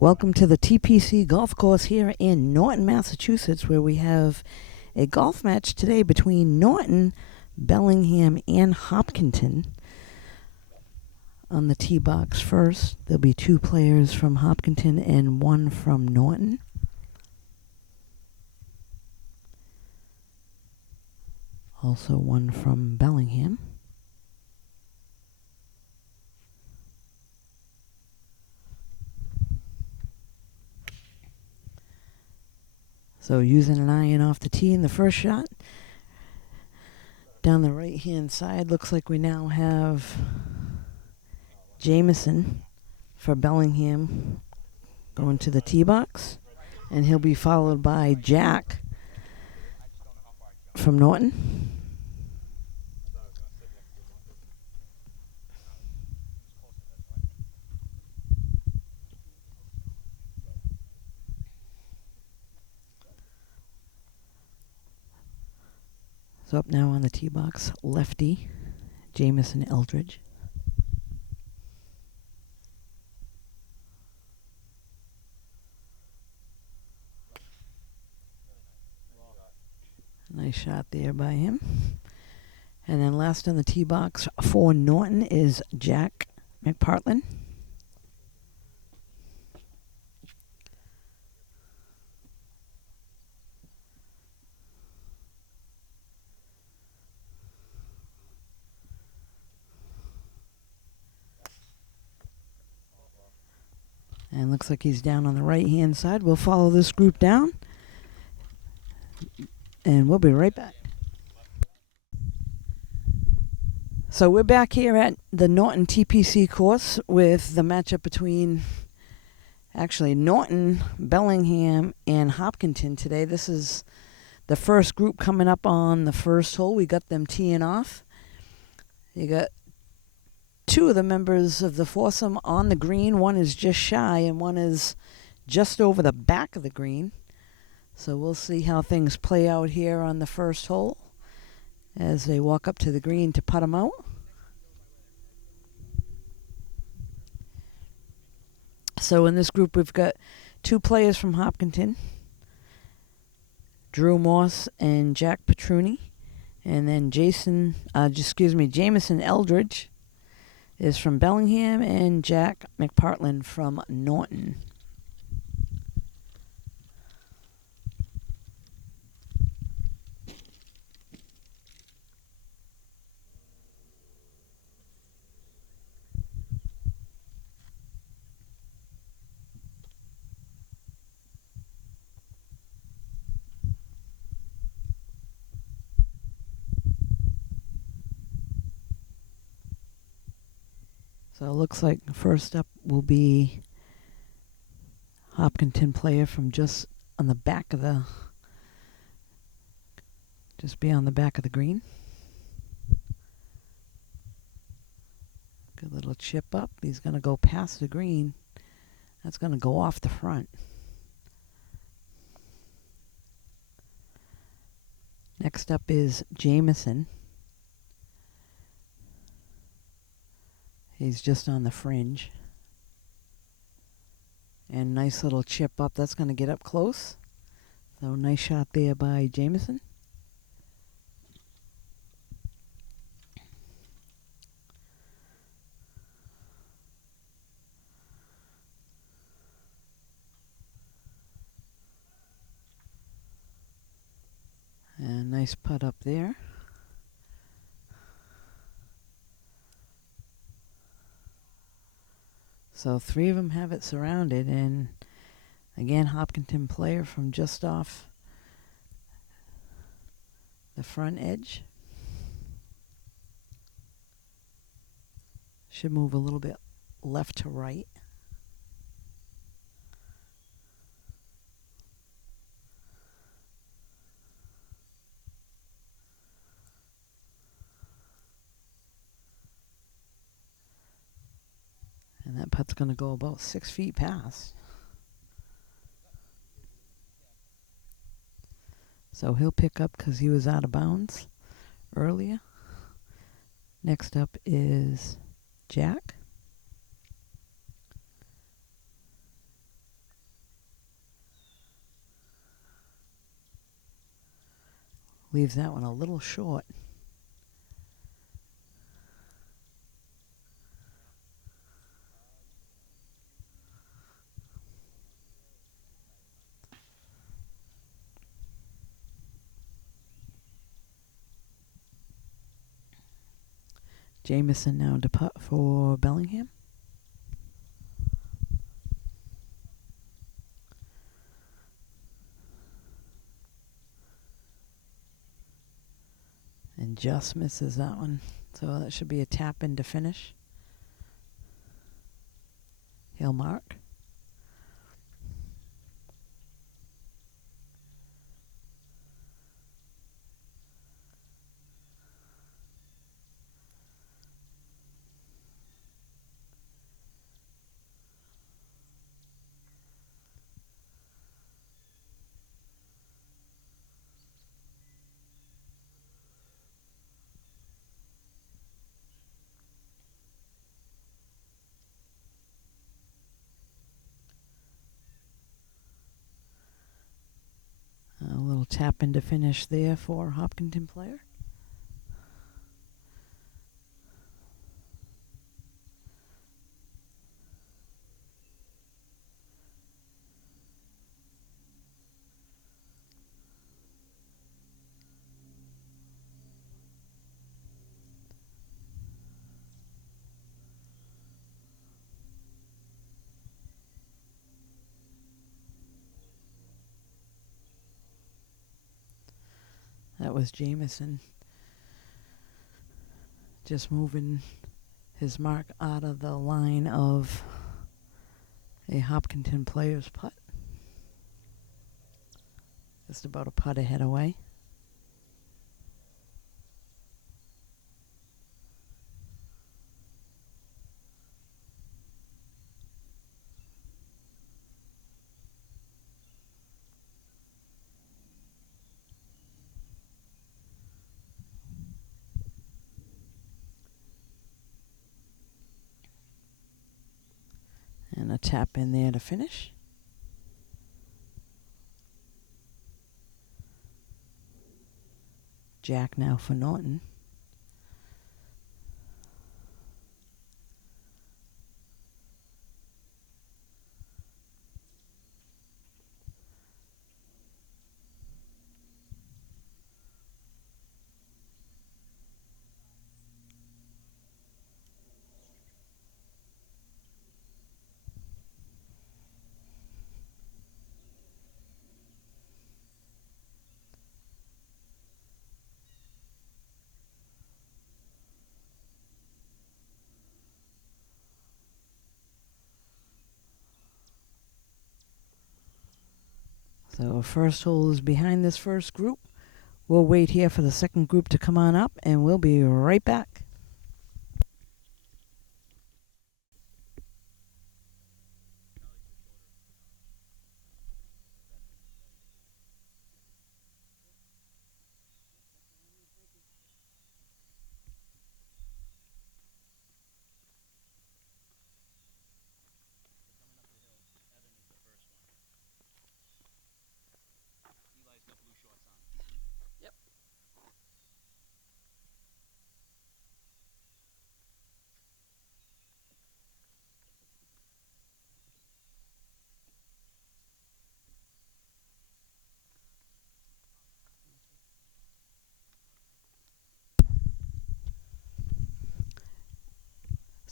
Welcome to the TPC Golf Course here in Norton, Massachusetts, where we have a golf match today between Norton, Bellingham, and Hopkinton. On the tee box first, there'll be two players from Hopkinton and one from Norton. Also one from Bellingham. So using an iron off the tee in the first shot. Down the right-hand side, looks like we now have Jameson for Bellingham going to the tee box. And he'll be followed by Jack from Norton. So up now on the tee box, lefty, Jameson Eldridge. Nice shot there by him. And then last on the tee box for Norton is Jack McPartlin. And looks like he's down on the right-hand side. We'll follow this group down. And we'll be right back. So we're back here at the Norton TPC course with the matchup between actually Norton, Bellingham, and Hopkinton today. This is the first group coming up on the first hole. We got them teeing off. You got two of the members of the foursome on the green. One is just shy and one is just over the back of the green. So we'll see how things play out here on the first hole as they walk up to the green to putt them out. So in this group we've got two players from Hopkinton, Drew Morse and Jack Petruni. And then Jameson Eldridge is from Bellingham, and Jack McPartlin from Norton. So it looks like first up will be Hopkinton player from just on the back of the, just beyond the back of the green. Good little chip up. He's going to go past the green. That's going to go off the front. Next up is Jameson. He's just on the fringe. And nice little chip up. That's going to get up close. So nice shot there by Jameson. And nice putt up there. So three of them have it surrounded, and again, Hopkinton player from just off the front edge. Should move a little bit left to right. And that putt's going to go about 6 feet past. So he'll pick up because he was out of bounds earlier. Next up is Jack. Leaves that one a little short. Jameson now to putt for Bellingham. And just misses that one. So that should be a tap in to finish. He'll mark. A little tap in to finish there for Hopkinton player. That was Jameson just moving his mark out of the line of a Hopkinton player's putt. Just about a putt ahead away. And a tap in there to finish. Jack now for Norton. So first hole is behind this first group. We'll wait here for the second group to come on up, and we'll be right back.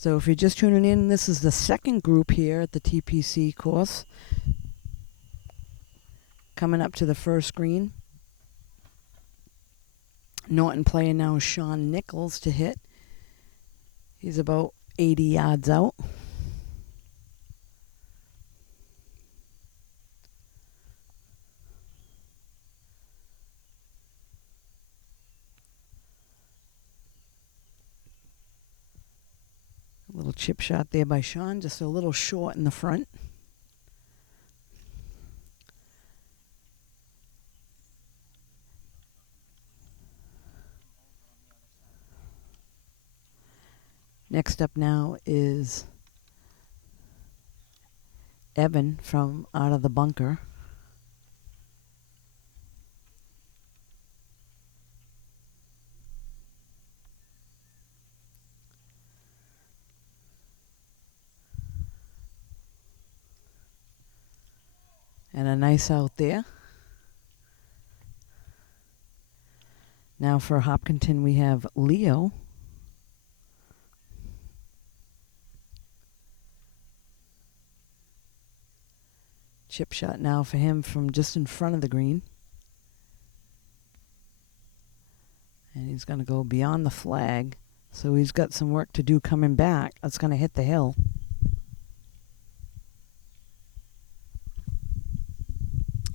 So if you're just tuning in, this is the second group here at the TPC course. Coming up to the first green. Norton playing now Shawn Nichols to hit. He's about 80 yards out. A little chip shot there by Shawn, just a little short in the front. Next up now is Evan from out of the bunker. And a nice out there. Now for Hopkinton, we have Leo. Chip shot now for him from just in front of the green. And he's going to go beyond the flag. So he's got some work to do coming back. That's going to hit the hill.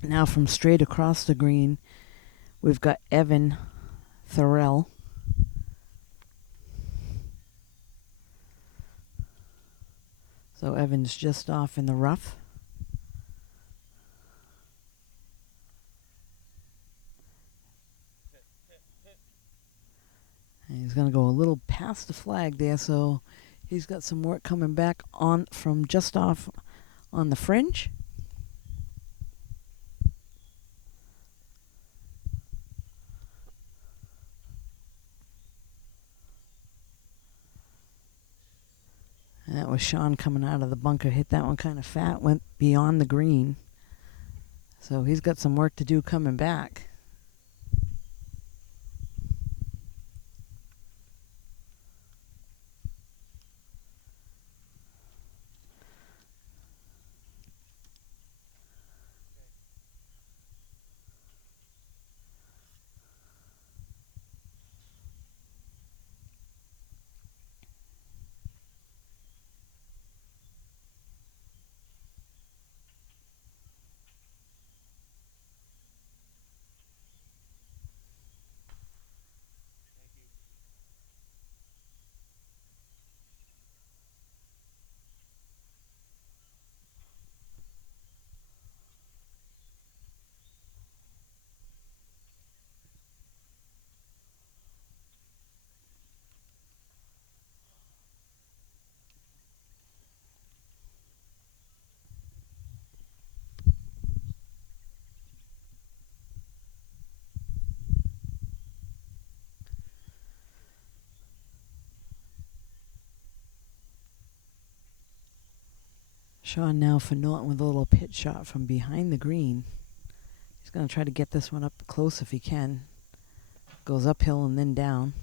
Now from straight across the green, we've got Evan Thorell. So Evan's just off in the rough. And he's going to go a little past the flag there, so he's got some work coming back on from just off on the fringe. And that was Shawn coming out of the bunker, hit that one kind of fat, went beyond the green. So he's got some work to do coming back. Shawn now for Norton with a little pitch shot from behind the green. He's going to try to get this one up close if he can. Goes uphill and then down.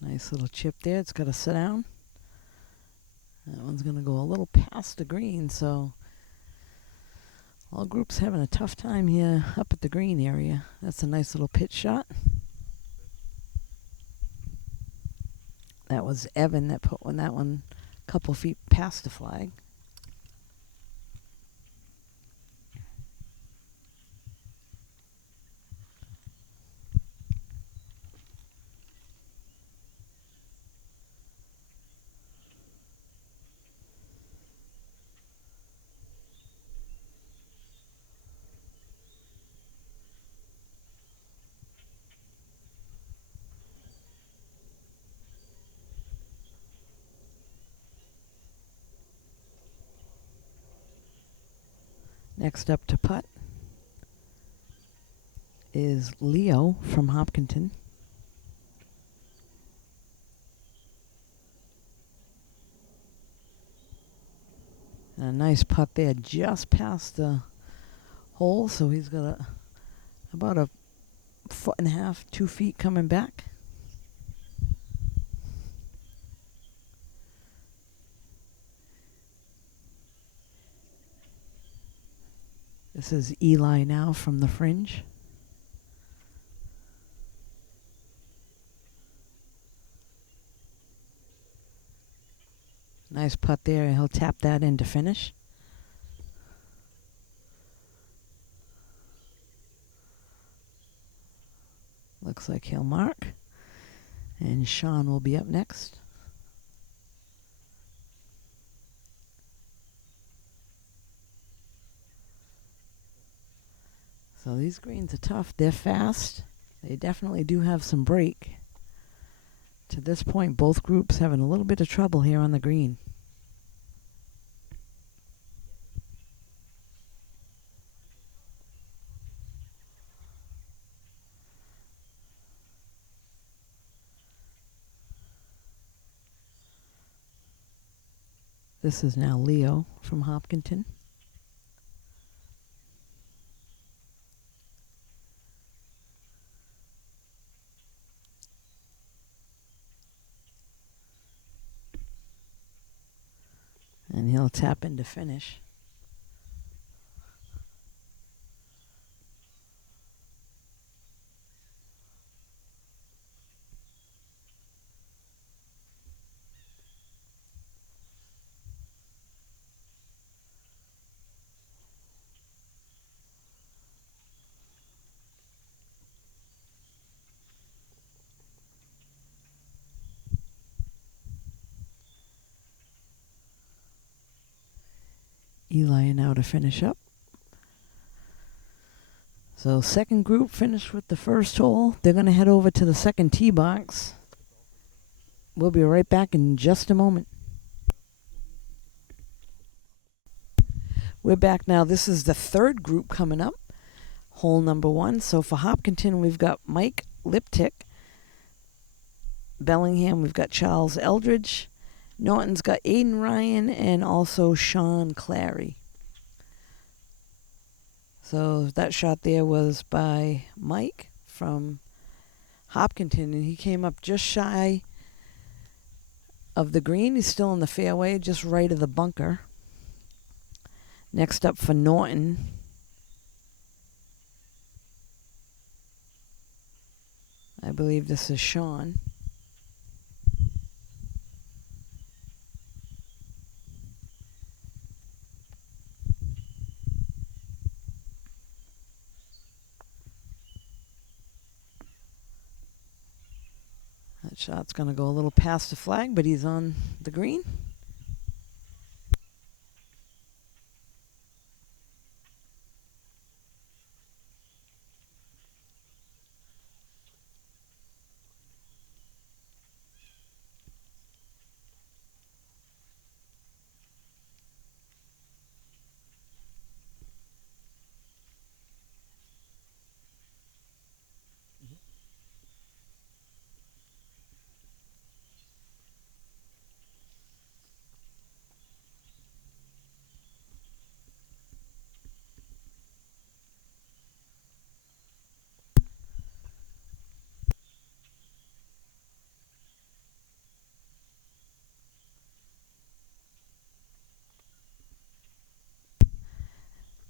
Nice little chip there. It's got to sit down. That one's going to go a little past the green, so all groups having a tough time here up at the green area. That's a nice little pitch shot. That was Evan that put that one a couple feet past the flag. Next up to putt is Leo from Hopkinton. And a nice putt there just past the hole, so he's got about a foot and a half, 2 feet coming back. This is Eli now from the fringe. Nice putt there. He'll tap that in to finish. Looks like he'll mark. And Shawn will be up next. So these greens are tough. They're fast. They definitely do have some break. To this point, both groups having a little bit of trouble here on the green. This is now Leo from Hopkinton. And he'll tap into finish. Eli now to finish up. So second group finished with the first hole. They're going to head over to the second tee box. We'll be right back in just a moment. We're back now. This is the third group coming up. Hole number 1. So for Hopkinton, we've got Mike Liptick. Bellingham, we've got Charles Eldridge. Norton's got Aiden Ryan and also Sean Clary. So that shot there was by Mike from Hopkinton, and he came up just shy of the green. He's still in the fairway, just right of the bunker. Next up for Norton, I believe this is Shawn. That shot's going to go a little past the flag, but he's on the green.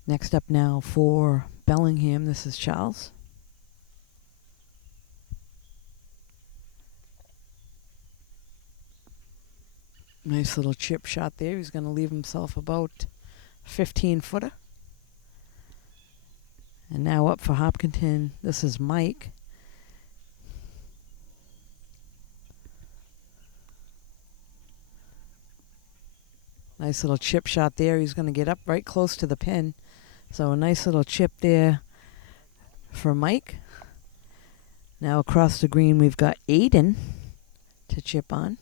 Next up now for Bellingham, this is Charles. Nice little chip shot there. He's going to leave himself about 15-footer. And now up for Hopkinton, this is Mike. Nice little chip shot there. He's going to get up right close to the pin. So a nice little chip there for Mike. Now across the green, we've got Aiden to chip on.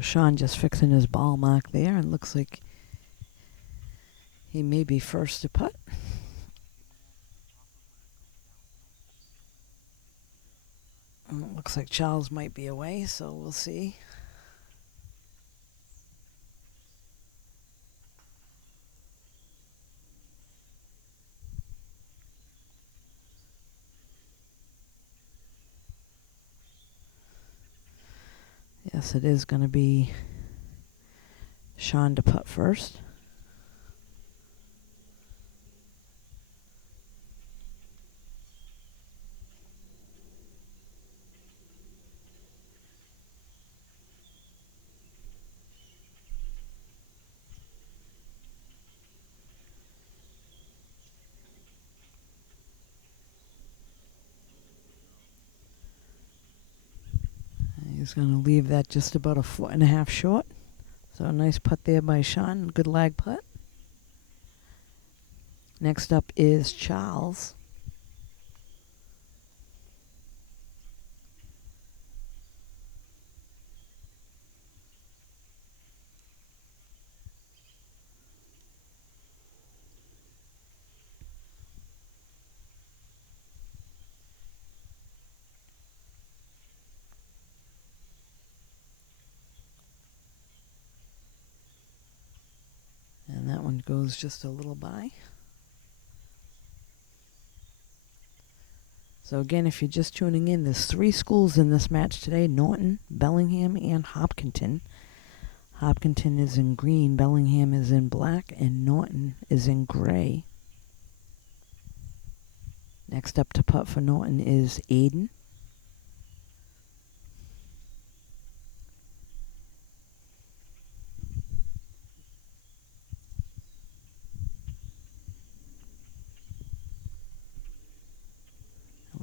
Shawn just fixing his ball mark there, and looks like he may be first to putt. And it looks like Charles might be away, so we'll see. Yes, it is going to be Shawn to putt first. He's going to leave that just about a 1.5 foot short. So a nice putt there by Shawn. Good lag putt. Next up is Charles. And that one goes just a little by. So again, if you're just tuning in, there's 3 schools in this match today: Norton, Bellingham, and Hopkinton. Hopkinton is in green, Bellingham is in black, and Norton is in gray. Next up to putt for Norton is Aiden.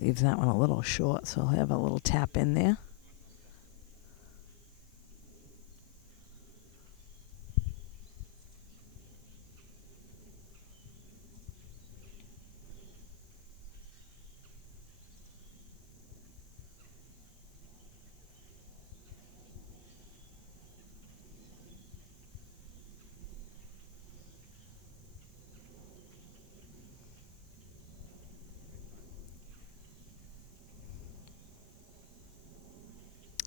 Leaves that one a little short, so he'll have a little tap in there.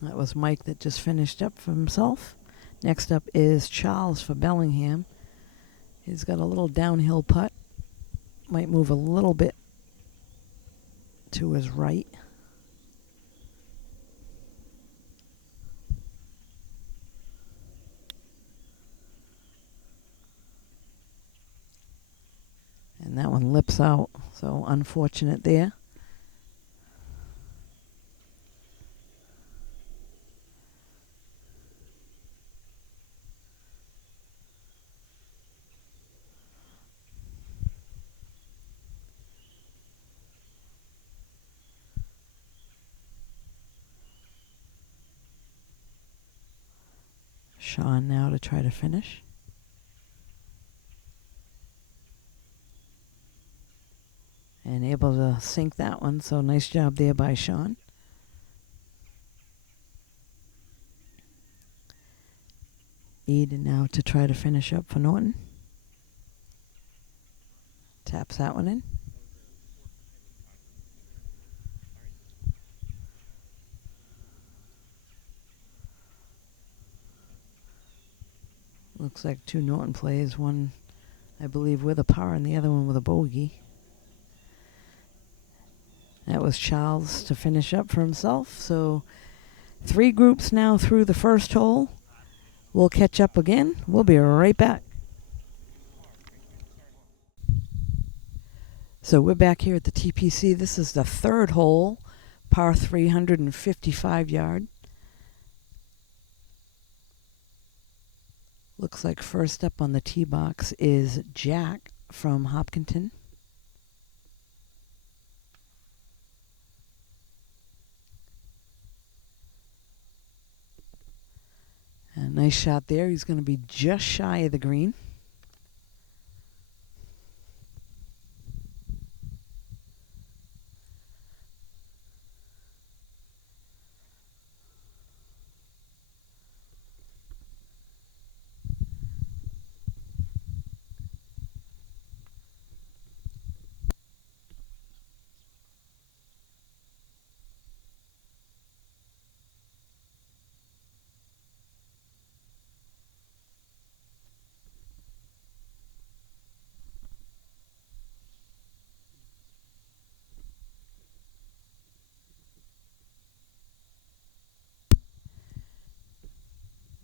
That was Mike that just finished up for himself. Next up is Charles for Bellingham. He's got a little downhill putt. Might move a little bit to his right. And that one lips out, so unfortunate there. Shawn now to try to finish. And able to sink that one, so nice job there by Shawn. Eden now to try to finish up for Norton. Taps that one in. Looks like 2 Norton plays, one I believe with a par and the other one with a bogey. That was Charles to finish up for himself. So 3 groups now through the first hole. We'll catch up again. We'll be right back. So we're back here at the TPC. This is the 3rd hole, par 355 yard. Looks like first up on the tee box is Jack from Hopkinton. A nice shot there. He's going to be just shy of the green.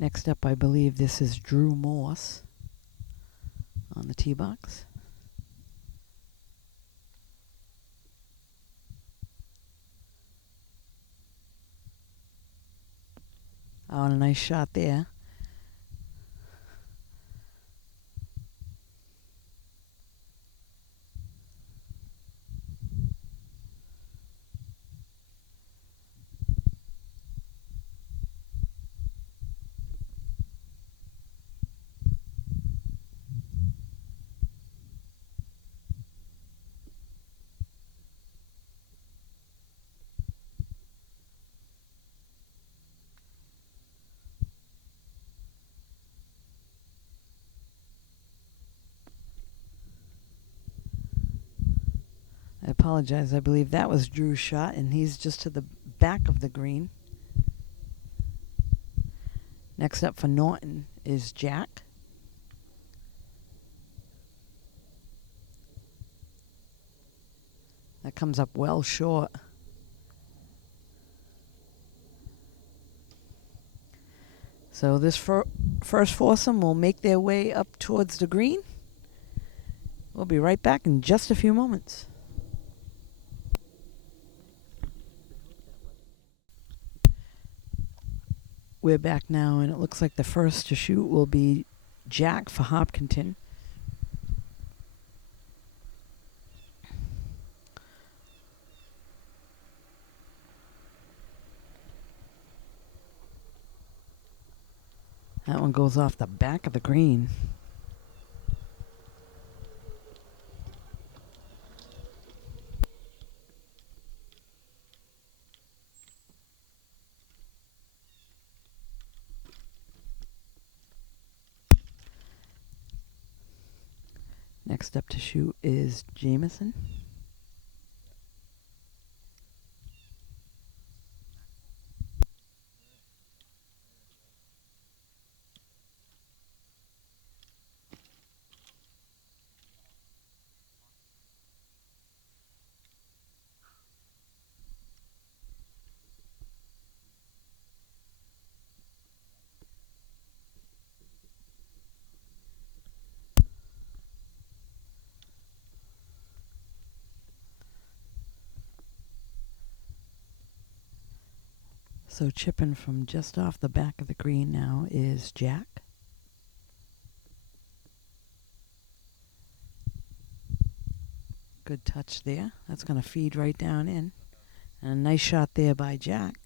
Next up, I believe this is Drew Morse on the tee box. Oh, and a nice shot there. I apologize. I believe that was Drew's shot, and he's just to the back of the green. Next up for Norton is Jack. That comes up well short. So this first foursome will make their way up towards the green. We'll be right back in just a few moments. We're back now, and it looks like the first to shoot will be Jack for Hopkinton. That one goes off the back of the green. Next up to shoot is Jameson. So chipping from just off the back of the green now is Jack. Good touch there. That's going to feed right down in. And a nice shot there by Jack.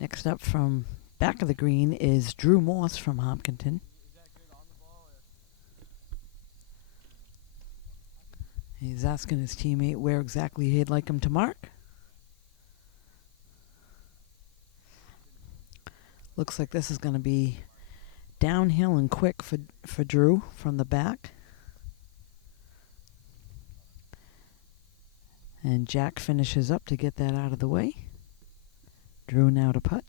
Next up from back of the green is Drew Morse from Hopkinton. He's asking his teammate where exactly he'd like him to mark. Looks like this is going to be downhill and quick for Drew from the back. And Jack finishes up to get that out of the way. Drew now to putt.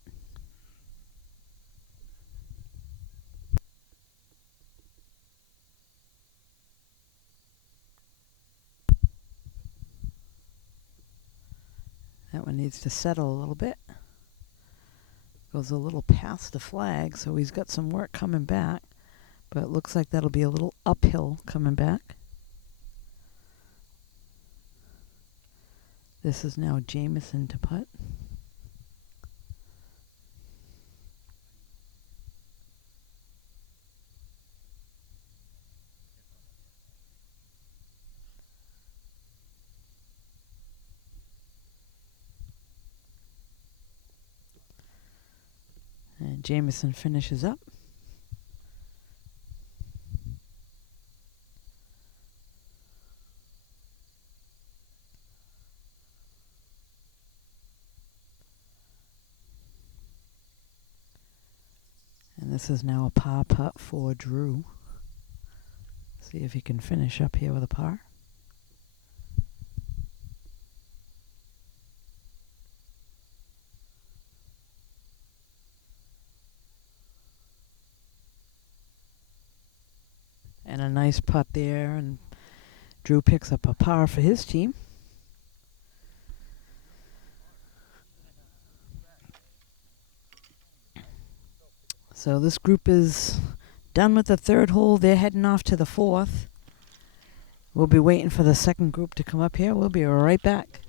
That one needs to settle a little bit. Goes a little past the flag, so he's got some work coming back. But it looks like that'll be a little uphill coming back. This is now Jameson to putt. And Jameson finishes up. And this is now a par putt for Drew. See if he can finish up here with a par. And a nice putt there, and Drew picks up a par for his team. So this group is done with the third hole. They're heading off to the fourth. We'll be waiting for the second group to come up here. We'll be right back.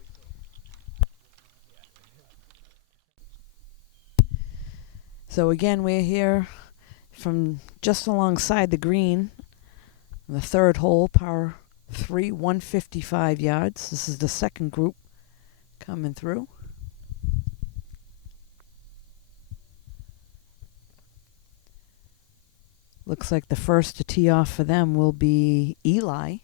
So again, we're here from just alongside the green. The third hole, par 3, 155 yards. This is the second group coming through. Looks like the first to tee off for them will be Eli.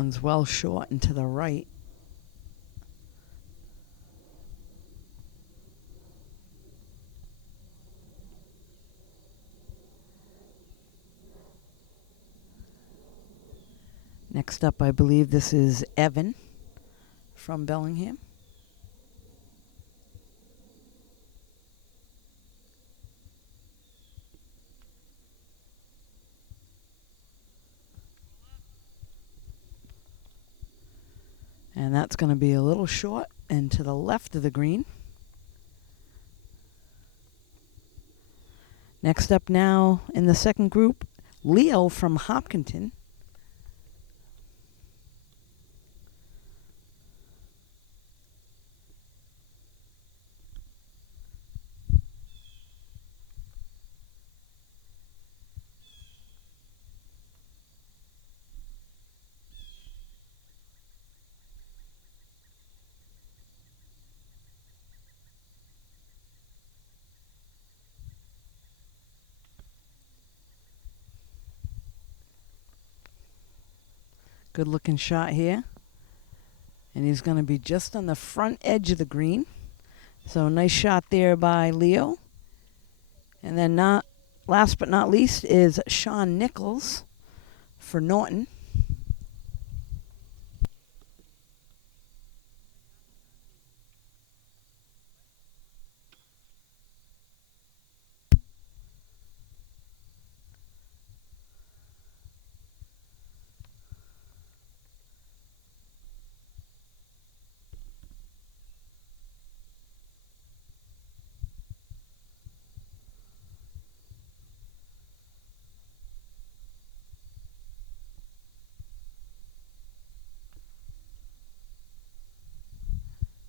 one's well short and to the right. Next up, I believe this is Evan from Bellingham. And that's going to be a little short and to the left of the green. Next up now in the second group, Leo from Hopkinton. Good looking shot here. And he's going to be just on the front edge of the green. So nice shot there by Leo. And then last but not least is Shawn Nichols for Norton.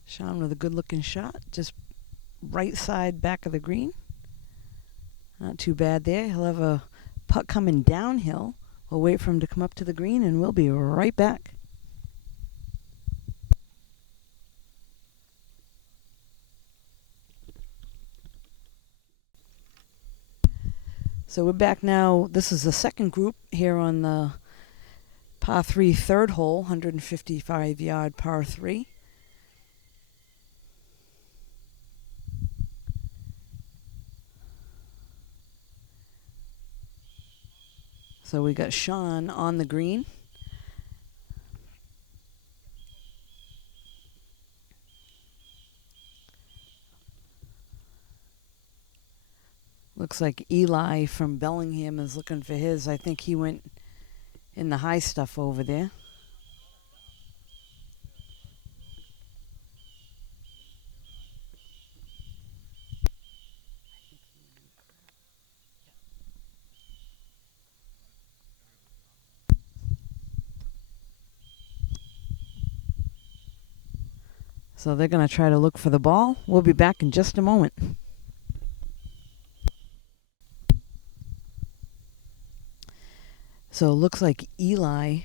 Shawn with a good looking shot, just right side back of the green. Not too bad there. He'll have a putt coming downhill. We'll wait for him to come up to the green and we'll be right back. So we're back now. This is the second group here on the par 3 third hole, 155-yard par 3. So we got Shawn on the green. Looks like Eli from Bellingham is looking for his. I think he went in the high stuff over there. So they're going to try to look for the ball. We'll be back in just a moment. So it looks like Eli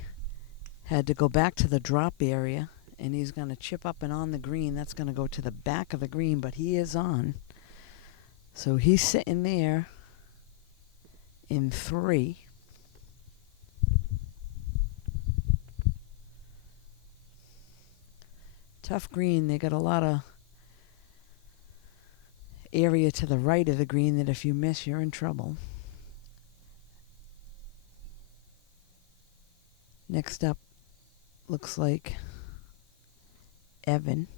had to go back to the drop area, and he's going to chip up and on the green. That's going to go to the back of the green, but he is on. So he's sitting there in 3. Tough green. They got a lot of area to the right of the green that if you miss, you're in trouble. Next up, looks like Evan.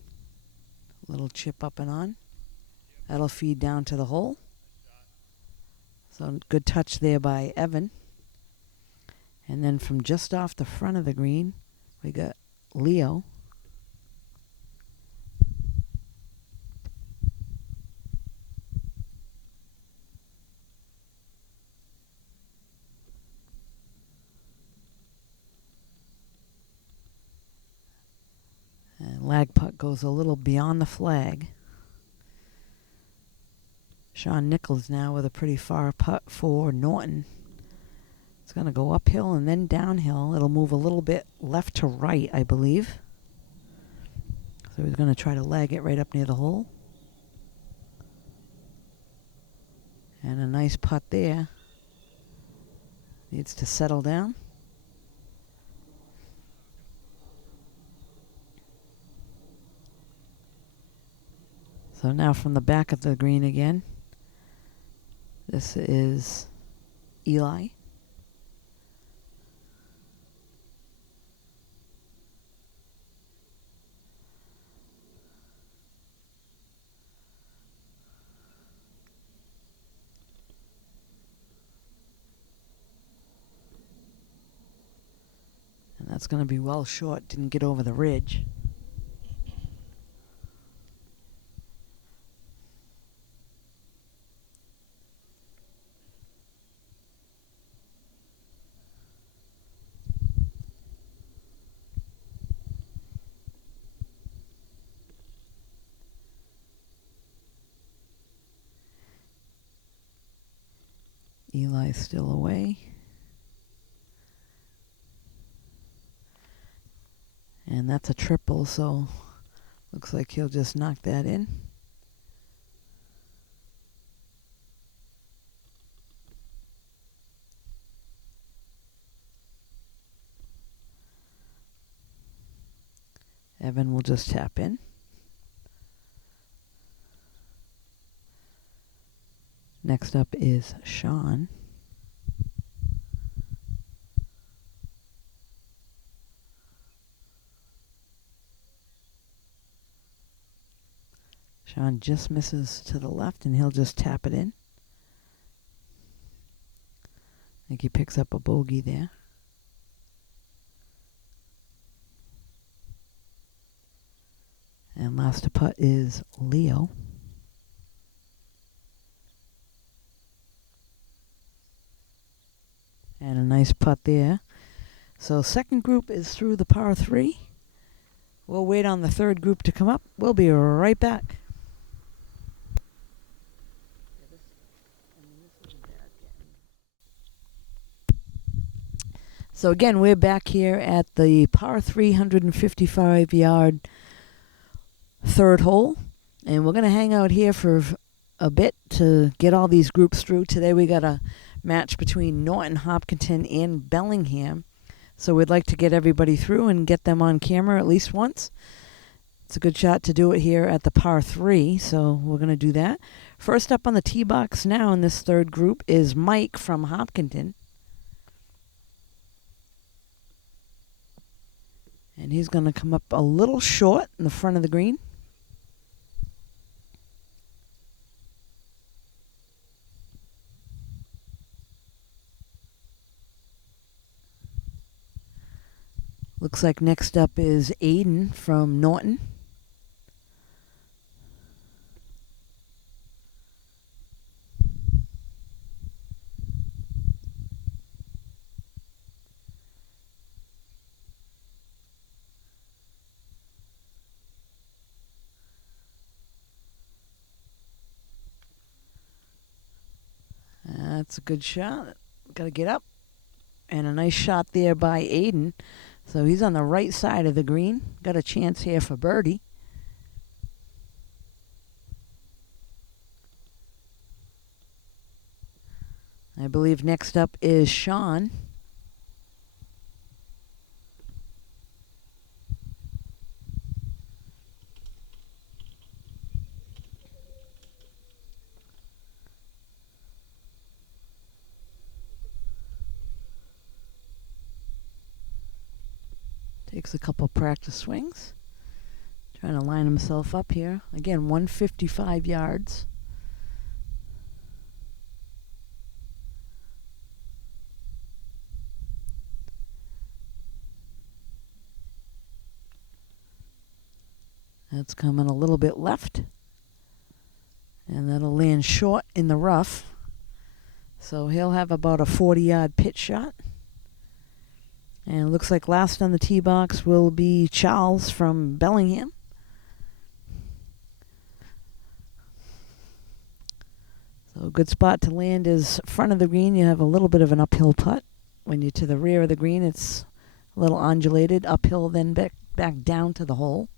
Little chip up and on. That'll feed down to the hole. So good touch there by Evan. And then from just off the front of the green, we got Leo. And lag putt goes a little beyond the flag. Shawn Nichols now with a pretty far putt for Norton. It's going to go uphill and then downhill. It'll move a little bit left to right, I believe. So he's going to try to lag it right up near the hole. And a nice putt there. Needs to settle down. So now from the back of the green again. This is Eli. And that's going to be well short. Didn't get over the ridge. Eli's still away. And that's a triple, so looks like he'll just knock that in. Evan will just tap in. Next up is Shawn. Shawn just misses to the left, and he'll just tap it in. I think he picks up a bogey there. And last to putt is Leo. And a nice putt there. So second group is through the par 3. We'll wait on the third group to come up. We'll be right back. So again, we're back here at the par 355-yard third hole. And we're going to hang out here for a bit to get all these groups through. Today we got a match between Norton, Hopkinton, and Bellingham. So we'd like to get everybody through and get them on camera at least once. It's a good shot to do it here at the par 3, so we're going to do that. First up on the tee box now in this third group is Mike from Hopkinton. And he's going to come up a little short in the front of the green. Looks like next up is Aiden from Norton. That's a good shot. Got to get up. And a nice shot there by Aiden. So he's on the right side of the green. Got a chance here for birdie. I believe next up is Shawn. Takes a couple practice swings. Trying to line himself up here. Again, 155 yards. That's coming a little bit left. And that'll land short in the rough. So he'll have about a 40-yard pitch shot. And it looks like last on the tee box will be Charles from Bellingham. So a good spot to land is front of the green. You have a little bit of an uphill putt. When you're to the rear of the green, it's a little undulated, uphill, then back down to the hole.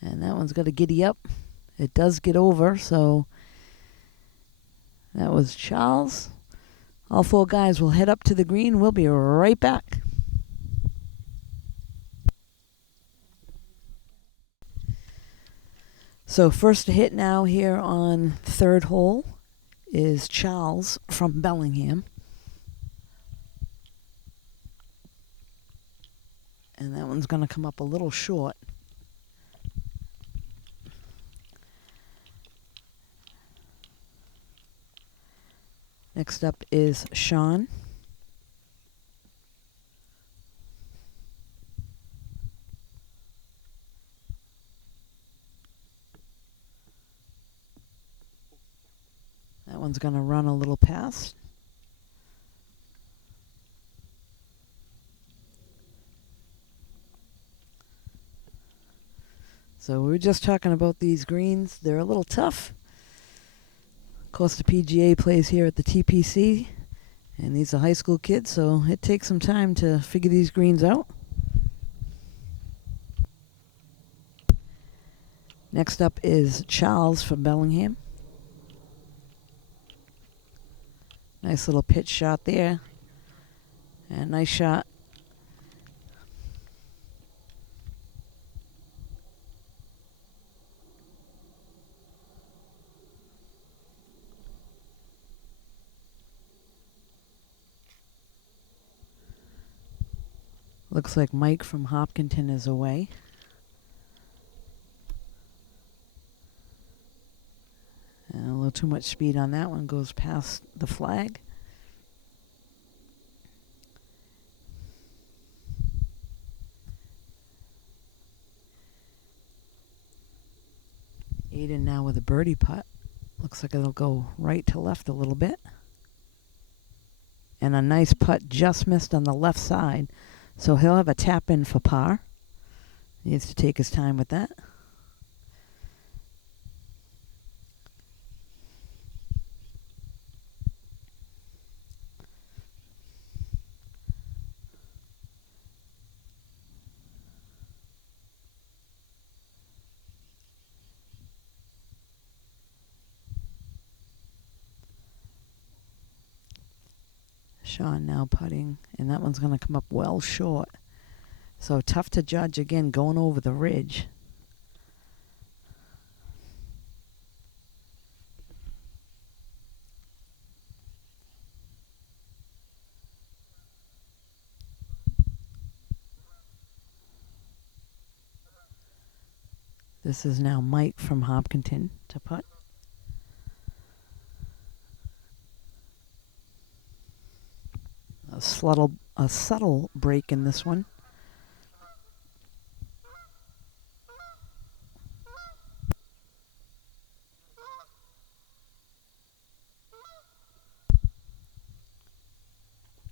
And that one's got to giddy up. It does get over, so that was Charles. All four guys will head up to the green. We'll be right back. So first to hit now here on third hole is Charles from Bellingham. And that one's going to come up a little short. Next up is Shawn. That one's going to run a little past. So we were just talking about these greens. They're a little tough. Of course, the PGA plays here at the TPC, and these are high school kids, so it takes some time to figure these greens out. Next up is Charles from Bellingham. Nice little pitch shot there. And nice shot. Looks like Mike from Hopkinton is away. And a little too much speed on that one, goes past the flag. Aiden now with a birdie putt. Looks like it'll go right to left a little bit. And a nice putt just missed on the left side. So he'll have a tap in for par. Needs to take his time with that. Shawn now putting, and that one's going to come up well short. So tough to judge again going over the ridge. This is now Mike from Hopkinton to putt. A subtle break in this one.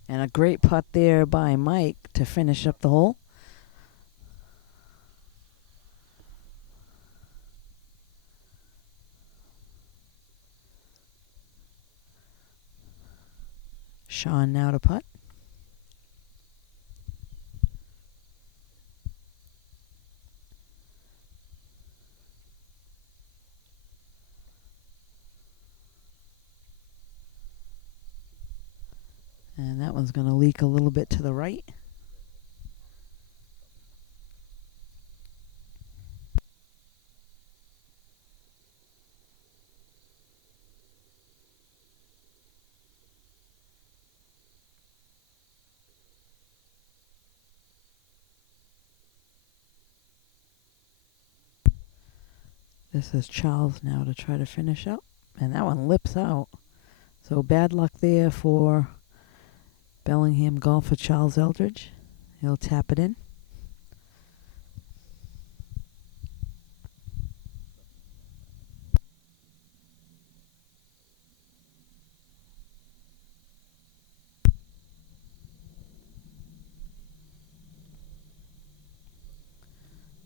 And a great putt there by Mike to finish up the hole. Shawn now to putt. And that one's going to leak a little bit to the right. This is Charles now to try to finish up. And that one lips out. So bad luck there for Bellingham golfer Charles Eldridge. He'll tap it in.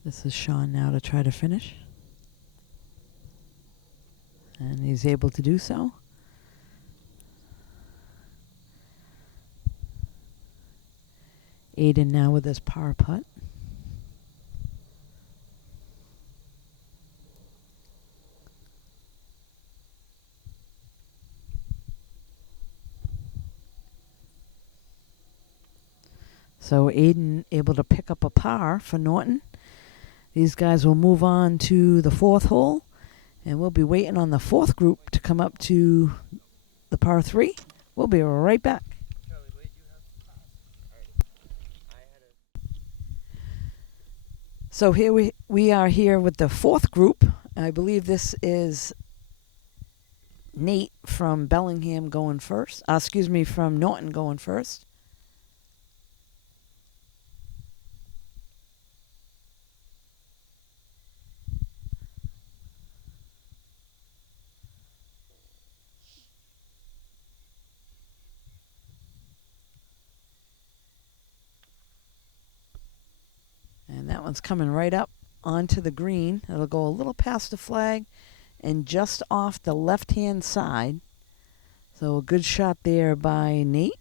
This is Shawn now to try to finish. And he's able to do so. Aiden now with his par putt. So Aiden able to pick up a par for Norton. These guys will move on to the fourth hole, and we'll be waiting on the fourth group to come up to the par 3. We'll be right back. So here we are here with the fourth group. I believe this is Nate from Bellingham going first. From Norton going first. And that one's coming right up onto the green. It'll go a little past the flag and just off the left-hand side. So a good shot there by Nate.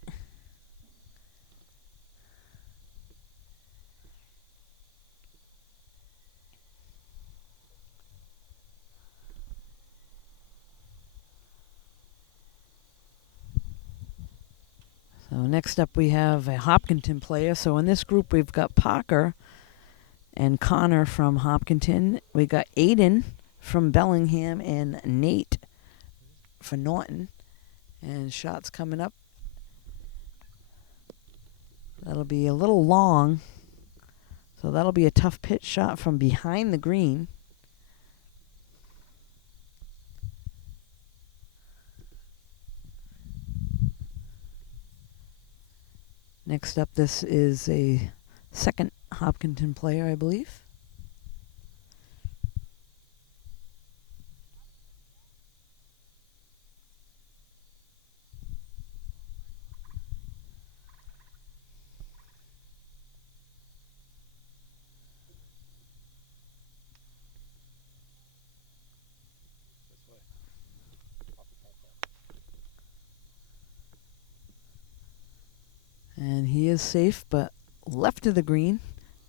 So next up we have a Hopkinton player. So in this group we've got Parker and Connor from Hopkinton. We got Aiden from Bellingham and Nate for Norton. And shots coming up. That'll be a little long. So that'll be a tough pitch shot from behind the green. Next up, this is a second Hopkinton player, I believe. And he is safe, but left of the green.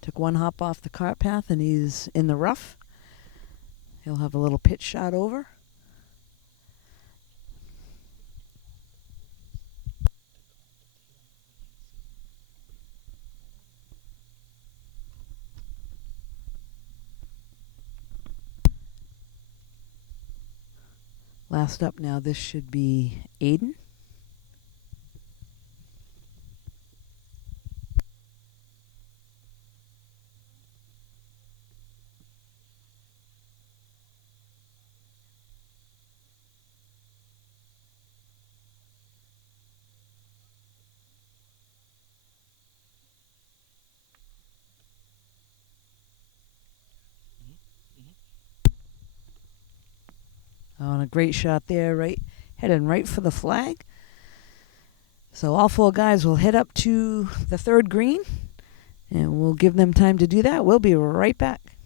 Took one hop off the cart path, and he's in the rough. He'll have a little pitch shot over. Last up now, this should be Aiden. Oh, and a great shot there, right, heading right for the flag. So all four guys will head up to the third green, and we'll give them time to do that. We'll be right back.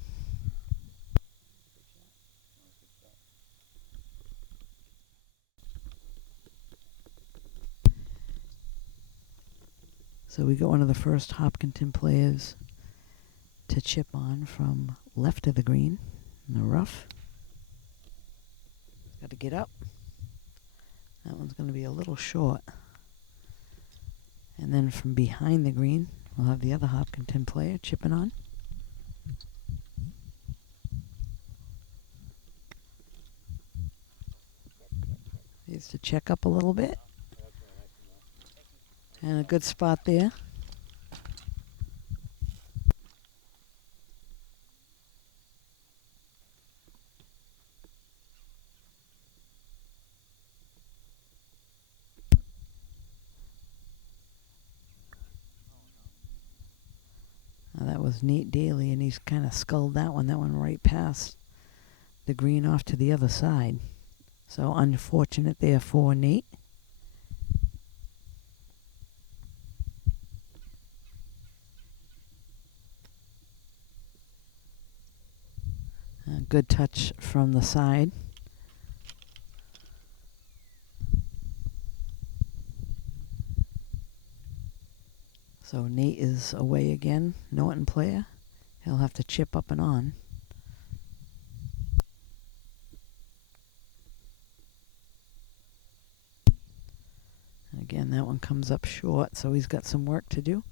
So we got one of the first Hopkinton players to chip on from left of the green in the rough. Got to get up. That one's going to be a little short. And then from behind the green, we'll have the other Hopkinton player chipping on. Needs to check up a little bit. And a good spot there. That was Nate Daly, and he's kind of sculled that one. That one right past the green off to the other side. So unfortunate there for Nate. A good touch from the side. So Nate is away again, Norton player. He'll have to chip up and on. Again, that one comes up short, so he's got some work to do.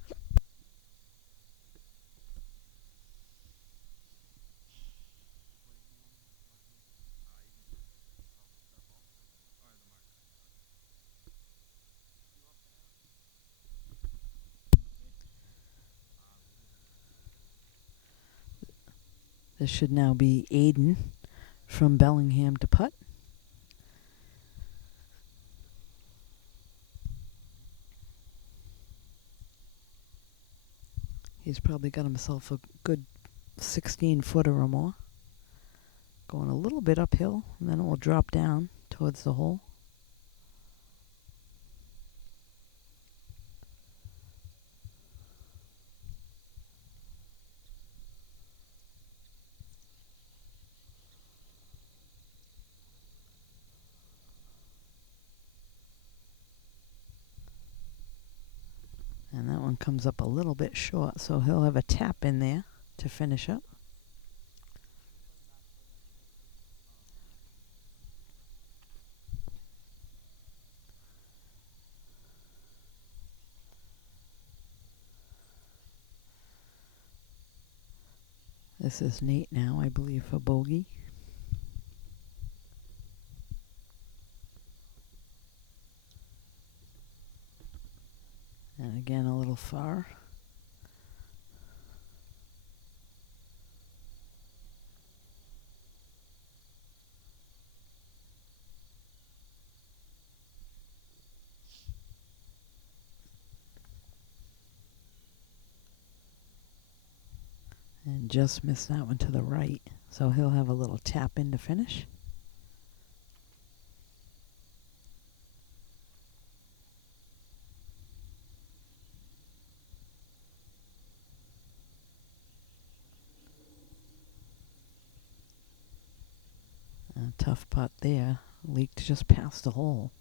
This should now be Aiden from Bellingham to putt. He's probably got himself a good 16-footer or more. Going a little bit uphill, and then it will drop down towards the hole. And that one comes up a little bit short, so he'll have a tap in there to finish up. This is Nate now, I believe, for bogey. And again, a little far. And just missed that one to the right, so he'll have a little tap in to finish. A tough putt there, leaked just past the hole.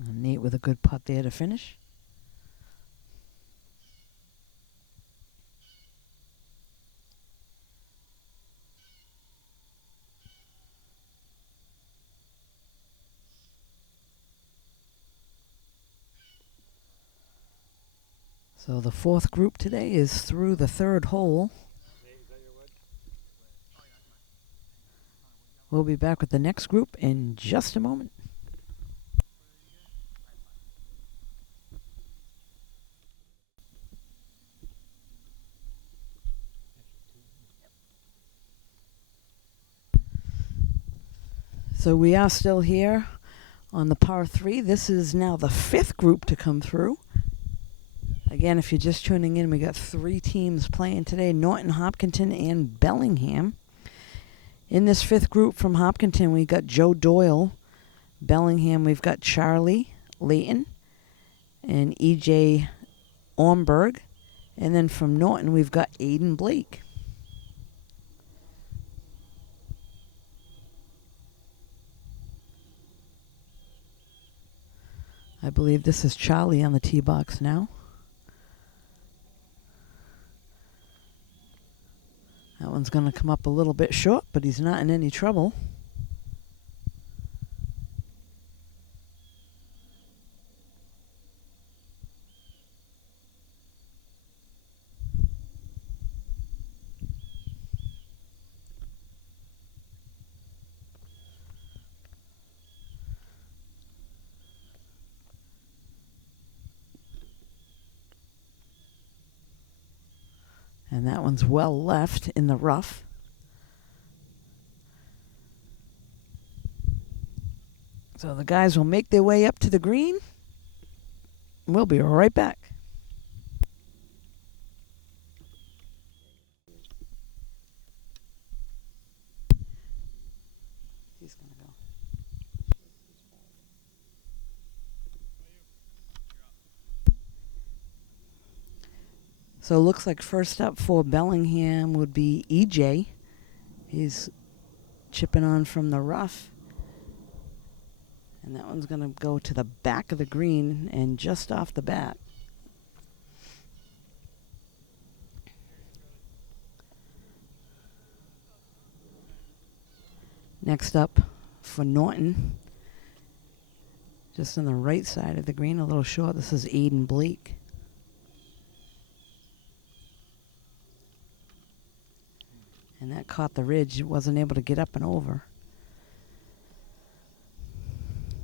And Nate with a good putt there to finish. So the fourth group today is through the third hole. We'll be back with the next group in just a moment. So we are still here on the par 3. This is now the fifth group to come through. Again, if you're just tuning in, we got 3 teams playing today, Norton, Hopkinton, and Bellingham. In this fifth group from Hopkinton, we got Joe Doyle. Bellingham, we've got Charlie Layton and E.J. Ormberg. And then from Norton, we've got Aiden Blake. I believe this is Charlie on the tee box now. That one's going to come up a little bit short, but he's not in any trouble. And that one's well left in the rough. So the guys will make their way up to the green. We'll be right back. He's going to go. So it looks like first up for Bellingham would be EJ. He's chipping on from the rough. And that one's going to go to the back of the green and just off the bat. Next up for Norton, just on the right side of the green, a little short, this is Aiden Blake. And that caught the ridge, wasn't able to get up and over.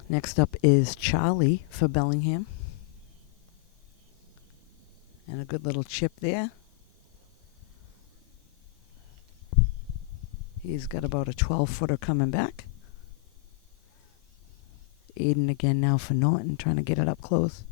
Next up is Charlie for Bellingham. And a good little chip there. He's got about a 12-footer coming back. Aiden again now for Norton, trying to get it up close.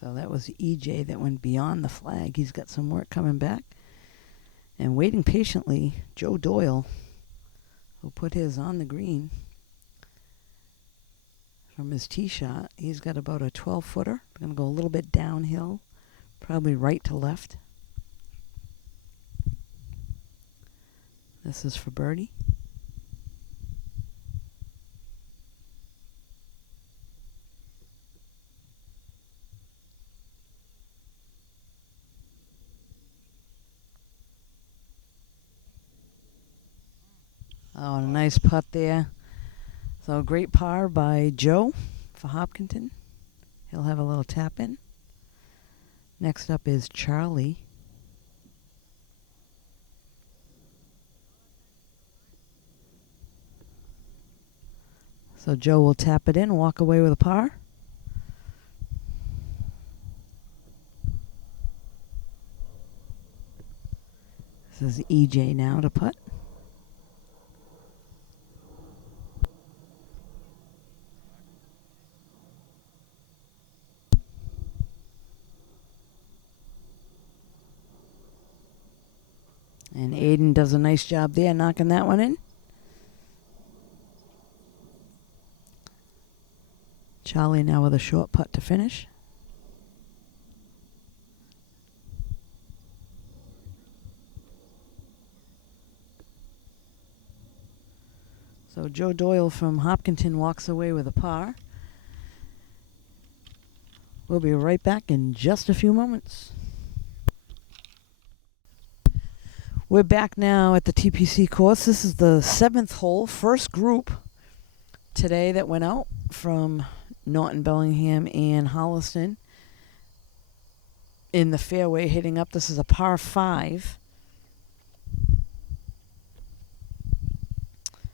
So that was EJ that went beyond the flag. He's got some work coming back. And waiting patiently, Joe Doyle will put his on the green from his tee shot. He's got about a 12-footer. Going to go a little bit downhill, probably right to left. This is for birdie. Oh, a nice putt there. So great par by Joe for Hopkinton. He'll have a little tap in. Next up is Charlie. So Joe will tap it in, walk away with a par. This is EJ now to putt. And Aiden does a nice job there, knocking that one in. Charlie now with a short putt to finish. So Joe Doyle from Hopkinton walks away with a par. We'll be right back in just a few moments. We're back now at the TPC course. This is the 7th hole, first group today that went out from Norton, Bellingham, and Holliston. In the fairway hitting up, this is a par 5.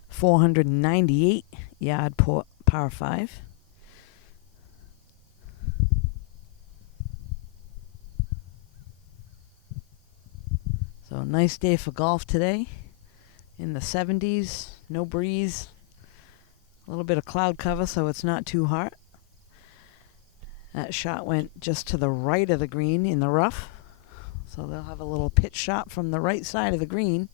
498 yard par 5. So nice day for golf today. In the 70s, no breeze. A little bit of cloud cover, so it's not too hot. That shot went just to the right of the green in the rough. So they'll have a little pitch shot from the right side of the green.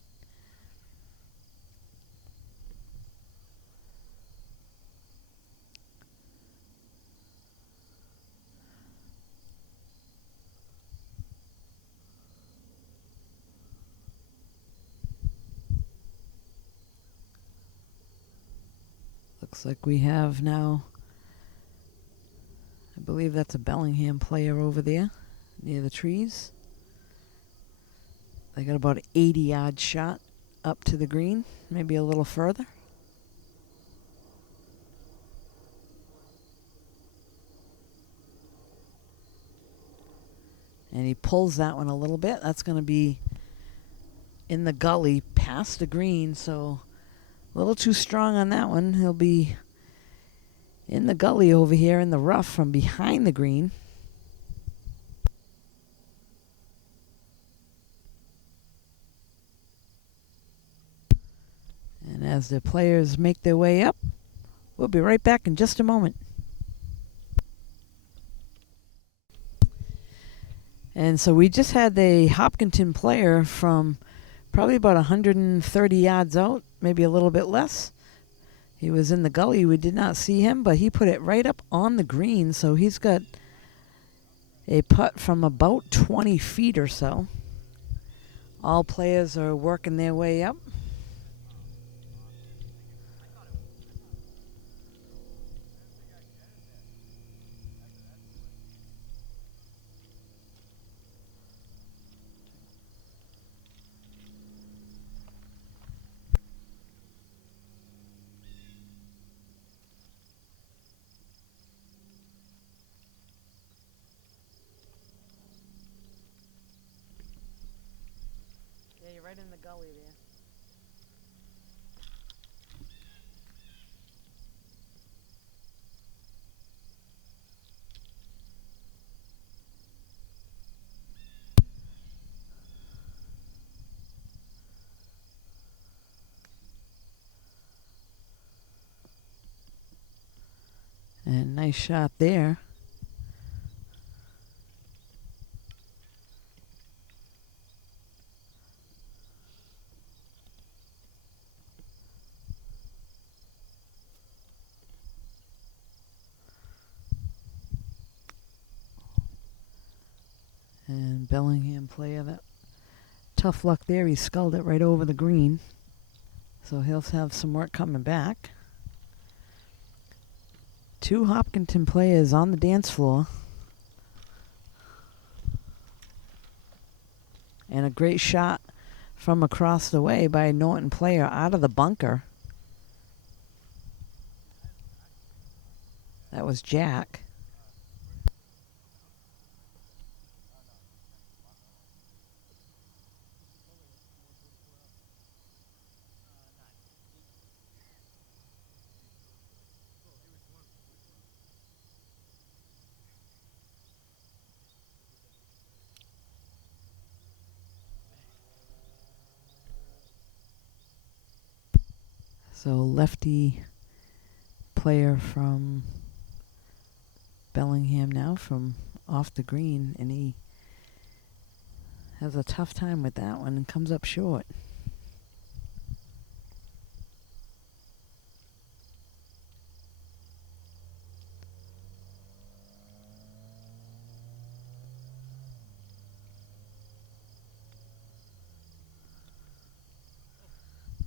Looks like we have now, I believe that's a Bellingham player over there near the trees. They got about an 80-yard shot up to the green, maybe a little further. And he pulls that one a little bit. That's going to be in the gully past the green, so a little too strong on that one. He'll be in the gully over here in the rough from behind the green. And as the players make their way up, we'll be right back in just a moment. And so we just had the Hopkinton player from probably about 130 yards out, maybe a little bit less. He was in the gully. We did not see him, but he put it right up on the green, so he's got a putt from about 20 feet or so. All players are working their way up. Yeah, you're right in the gully there. And nice shot there. And Bellingham player, that tough luck there. He sculled it right over the green. So he'll have some work coming back. Two Hopkinton players on the dance floor. And a great shot from across the way by a Norton player out of the bunker. That was Jack. So lefty player from Bellingham now from off the green, and he has a tough time with that one and comes up short.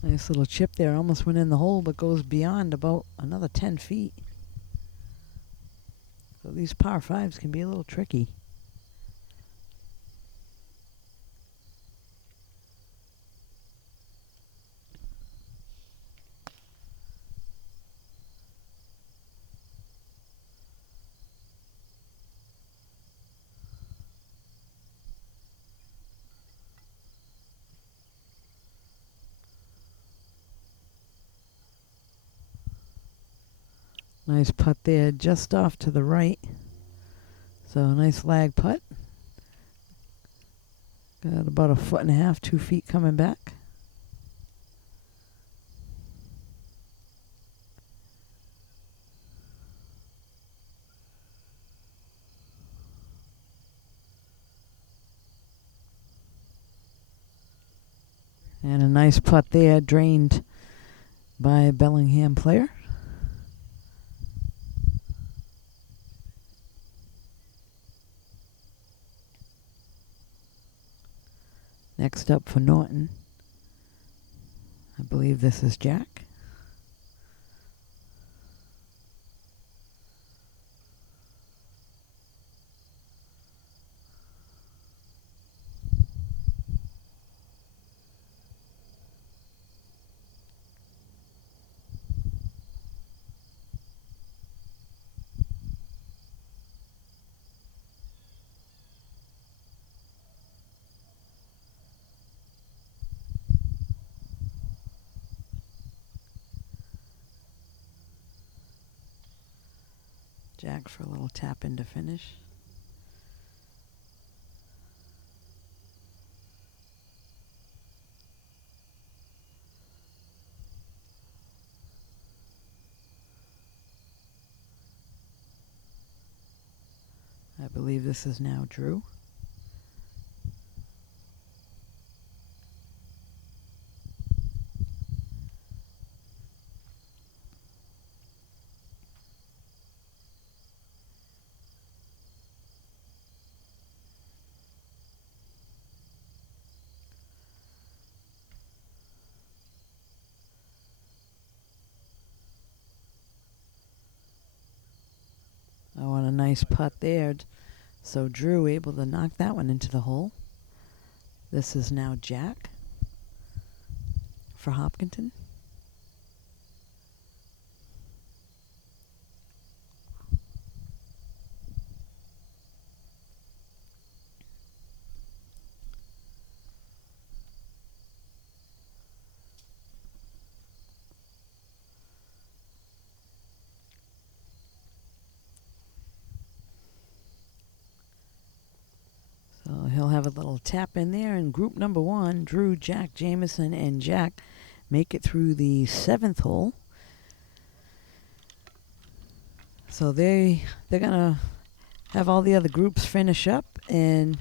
Nice little chip there. Almost went in the hole, but goes beyond about another 10 feet. So these par fives can be a little tricky. Nice putt there, just off to the right. So a nice lag putt. Got about 1.5 feet, 2 feet coming back. And a nice putt there, drained by a Bellingham player. Next up for Norton, I believe this is Jack. Jack for a little tap in to finish. I believe this is now Drew. Oh, and a nice putt there. So Drew able to knock that one into the hole. This is now Jack for Hopkinton. So he'll have a little tap in there, and group number one, Drew, Jack, Jameson, and Jack, make it through the 7th hole. So they're gonna have all the other groups finish up, and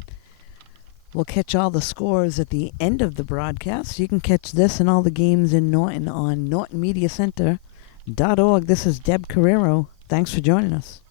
we'll catch all the scores at the end of the broadcast. You can catch this and all the games in Norton on NortonMediaCenter.org. This is Deb Carrero. Thanks for joining us.